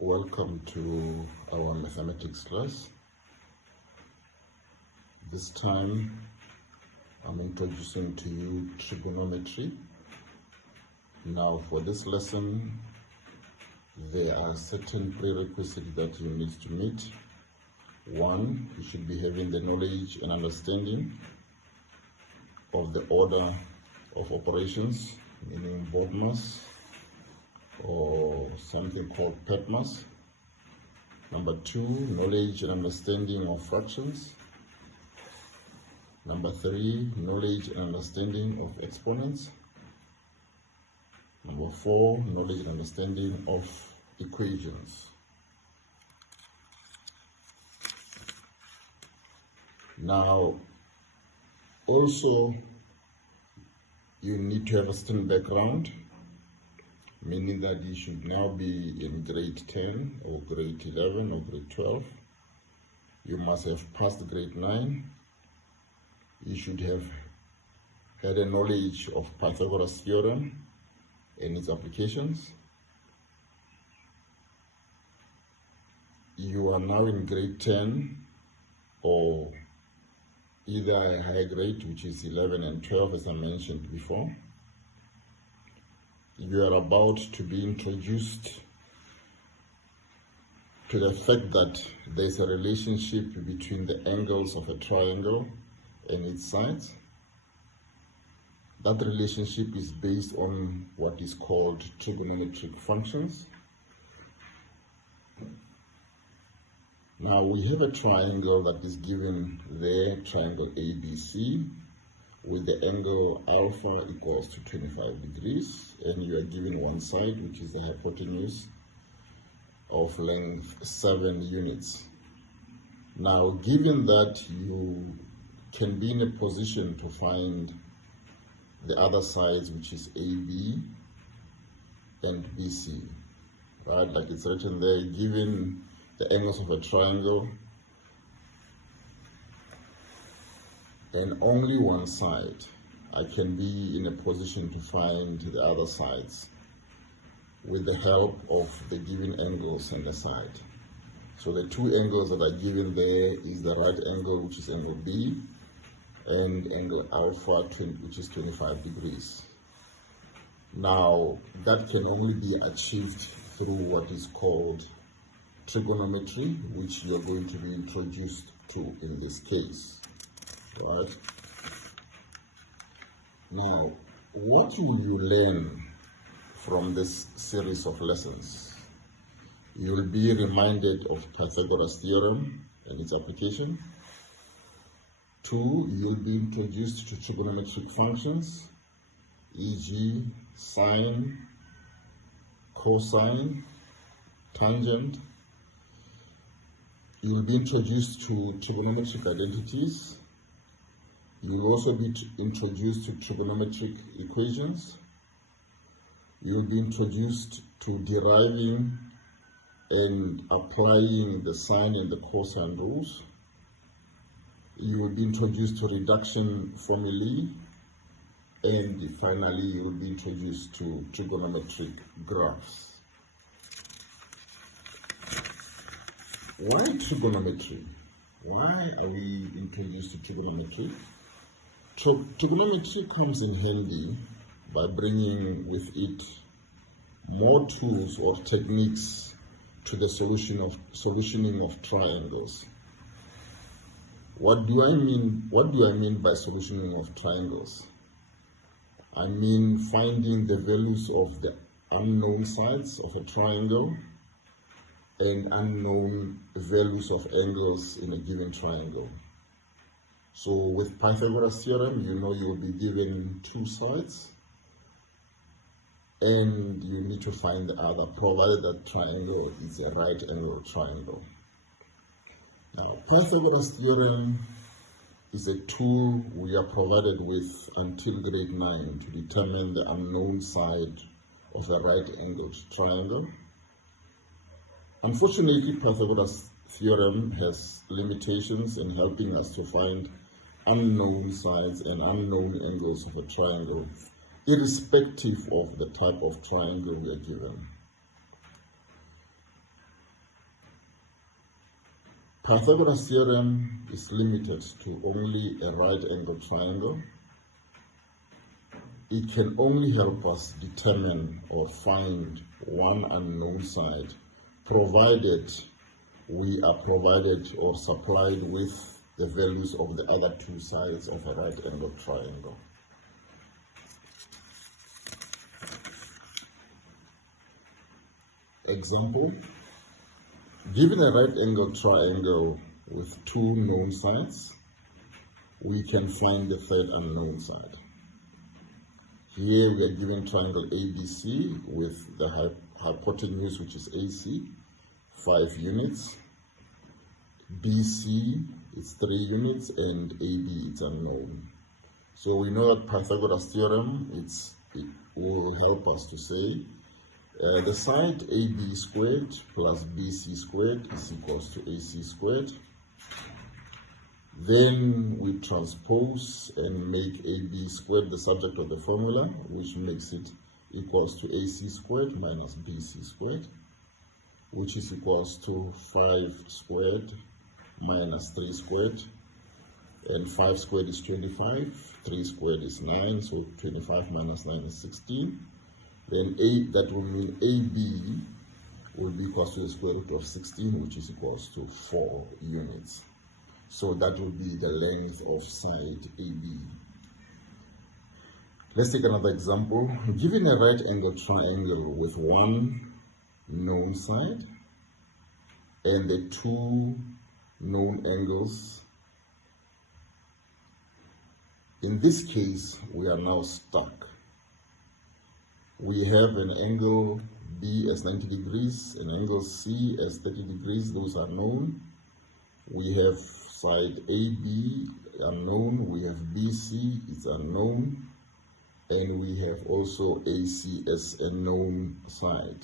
Welcome to our mathematics class. This time I'm introducing to you trigonometry. Now for this lesson there are certain prerequisites that you need to meet. One, you should be having the knowledge and understanding of the order of operations, meaning BODMAS or something called PEPMAS. Number two, knowledge and understanding of fractions. Number three, knowledge and understanding of exponents. Number four, knowledge and understanding of equations. Now, also, you need to have a certain background, meaning that you should now be in grade 10 or grade 11 or grade 12. You must have passed grade 9. You should have had a knowledge of Pythagoras theorem and its applications. You are now in grade 10 or either a higher grade, which is 11 and 12 as I mentioned before. You are about to be introduced to the fact that there is a relationship between the angles of a triangle and its sides. That relationship is based on what is called trigonometric functions. Now we have a triangle that is given there, triangle ABC, with the angle alpha equals to 25 degrees, and you are given one side, which is the hypotenuse of length 7 units. Now, given that you can be in a position to find the other sides, which is AB and BC, right? Like it's written there, given the angles of a triangle and only one side, I can be in a position to find the other sides with the help of the given angles on the side. So the two angles that are given there is the right angle, which is angle B, and angle alpha, which is 25 degrees. Now, that can only be achieved through what is called trigonometry, which you are going to be introduced to in this case. Right? Now, what will you learn from this series of lessons? You will be reminded of Pythagoras theorem and its application. Two, you will be introduced to trigonometric functions, e.g. sine, cosine, tangent. You will be introduced to trigonometric identities. You will also be introduced to trigonometric equations. You will be introduced to deriving and applying the sine and the cosine rules. You will be introduced to reduction formulae. And finally, you will be introduced to trigonometric graphs. Why trigonometry? Why are we introduced to trigonometry? Trigonometry comes in handy by bringing with it more tools or techniques to the solutioning of triangles. What do I mean by solutioning of triangles? I mean finding the values of the unknown sides of a triangle and unknown values of angles in a given triangle. So with Pythagoras theorem, you know you will be given two sides and you need to find the other, provided that triangle is a right angle triangle. Now, Pythagoras theorem is a tool we are provided with until grade 9 to determine the unknown side of a right angled triangle. Unfortunately, Pythagoras theorem has limitations in helping us to find unknown sides and unknown angles of a triangle, irrespective of the type of triangle we are given. Pythagoras theorem is limited to only a right-angled triangle. It can only help us determine or find one unknown side, provided we are provided or supplied with the values of the other two sides of a right-angled triangle. Example, given a right-angled triangle with two known sides, we can find the third unknown side. Here we are given triangle ABC with the hypotenuse, which is AC, 5 units, BC is 3 units, and AB is unknown. So we know that Pythagoras theorem, it will help us to say the side AB squared plus BC squared is equals to AC squared. Then we transpose and make AB squared the subject of the formula, which makes it equals to AC squared minus BC squared, which is equals to 5 squared minus 3 squared, and 5 squared is 25, 3 squared is 9, so 25 minus 9 is 16. Then that will mean AB will be equals to the square root of 16, which is equals to 4 units. So that will be the length of side AB. Let's take another example. Given a right-angled triangle with one known side and the two known angles, in this case, we are now stuck. We have an angle B as 90 degrees, an angle C as 30 degrees, those are known. We have side AB unknown, we have BC is unknown, and we have also AC as a known side.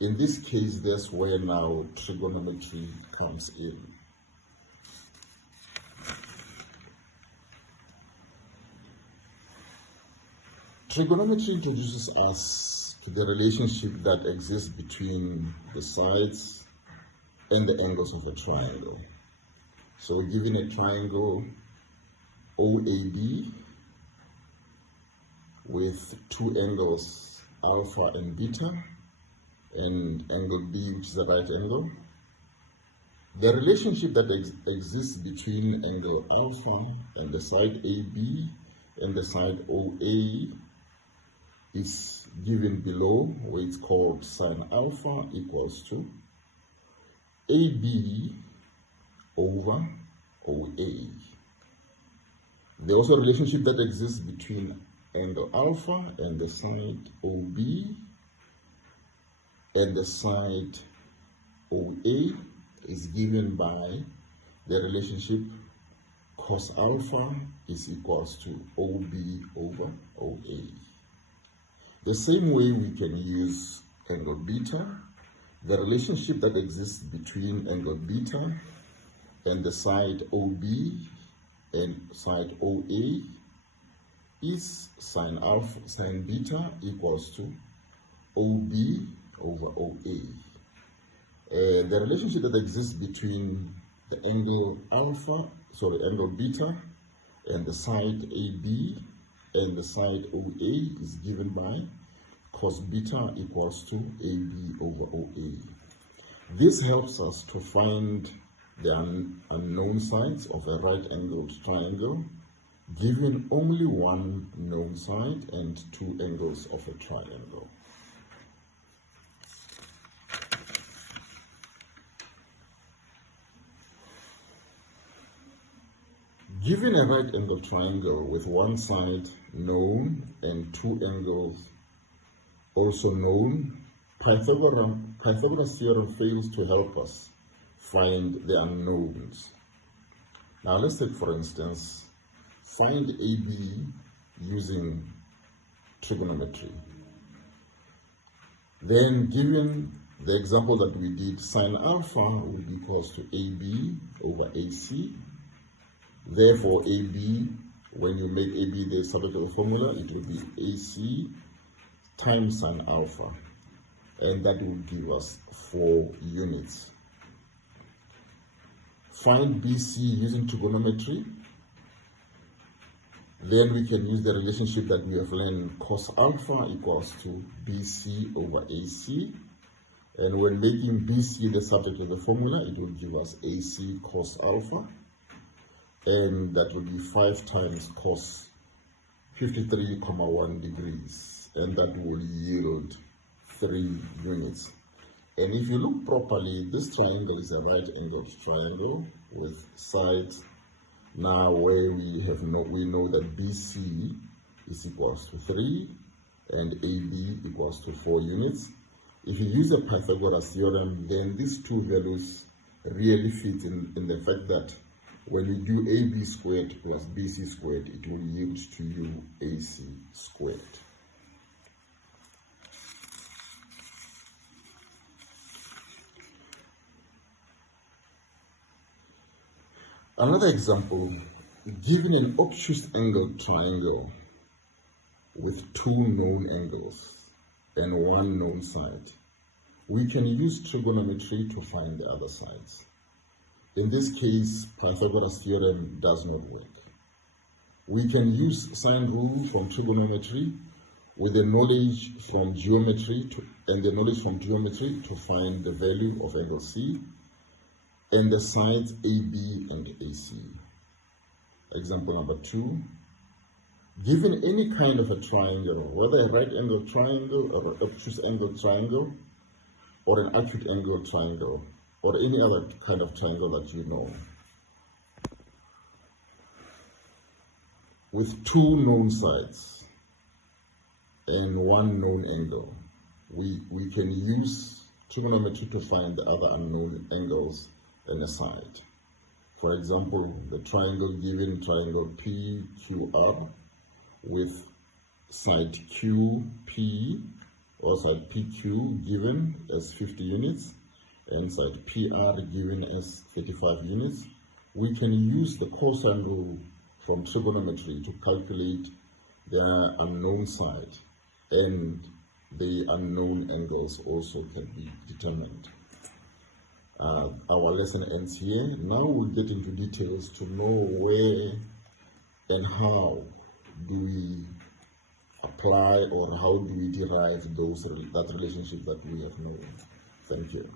In this case, that's where now trigonometry comes in. Trigonometry introduces us to the relationship that exists between the sides and the angles of a triangle. So given a triangle OAB with two angles alpha and beta and angle B, which is a right angle, the relationship that exists between angle alpha and the side AB and the side OA is given below, where it's called sine alpha equals to AB over OA. There is also a relationship that exists between angle alpha and the side OB and the side OA is given by the relationship cos alpha is equals to OB over OA. The same way we can use angle beta, the relationship that exists between angle beta and the side OB and side OA is sine beta equals to OB over OA. The relationship that exists between the angle beta and the side AB and the side OA is given by cos beta equals to AB over OA. This helps us to find the unknown sides of a right-angled triangle, given only one known side and two angles of a triangle. Given a right-angled triangle with one side known and two angles also known, Pythagoras theorem fails to help us find the unknowns. Now let's take, for instance, find AB using trigonometry. Then, given the example that we did, sine alpha will be equals to AB over AC. Therefore, AB, when you make AB the subject of the formula, it will be AC times sine alpha, and that will give us 4 units. find BC using trigonometry. Then we can use the relationship that we have learned, cos alpha equals to BC over AC. And when making BC the subject of the formula, it will give us AC cos alpha. And that will be 5 times cos 53,1 degrees. And that will yield 3 units. And if you look properly, this triangle is a right-angled triangle with sides. Now, where we know that BC is equals to 3 and AB equals to 4 units. If you use the Pythagoras theorem, then these two values really fit in the fact that when you do AB squared plus BC squared, it will yield to you AC squared. Another example, given an obtuse angled triangle with 2 known angles and 1 known side, we can use trigonometry to find the other sides. In this case, Pythagoras theorem does not work. We can use sine rule from trigonometry with the knowledge from geometry to find the value of angle C and the sides AB and AC. Example number 2. Given any kind of a triangle, whether a right angle triangle or an obtuse angle triangle or an acute angle triangle or any other kind of triangle that you know, with 2 known sides and 1 known angle, we can use trigonometry to find the other unknown angles and a side. For example, the triangle given, triangle PQR, with side QP or side PQ given as 50 units and side PR given as 35 units, we can use the cosine rule from trigonometry to calculate the unknown side, and the unknown angles also can be determined. Our lesson ends here. Now we'll get into details to know where and how do we apply or how do we derive that relationship that we have known. Thank you.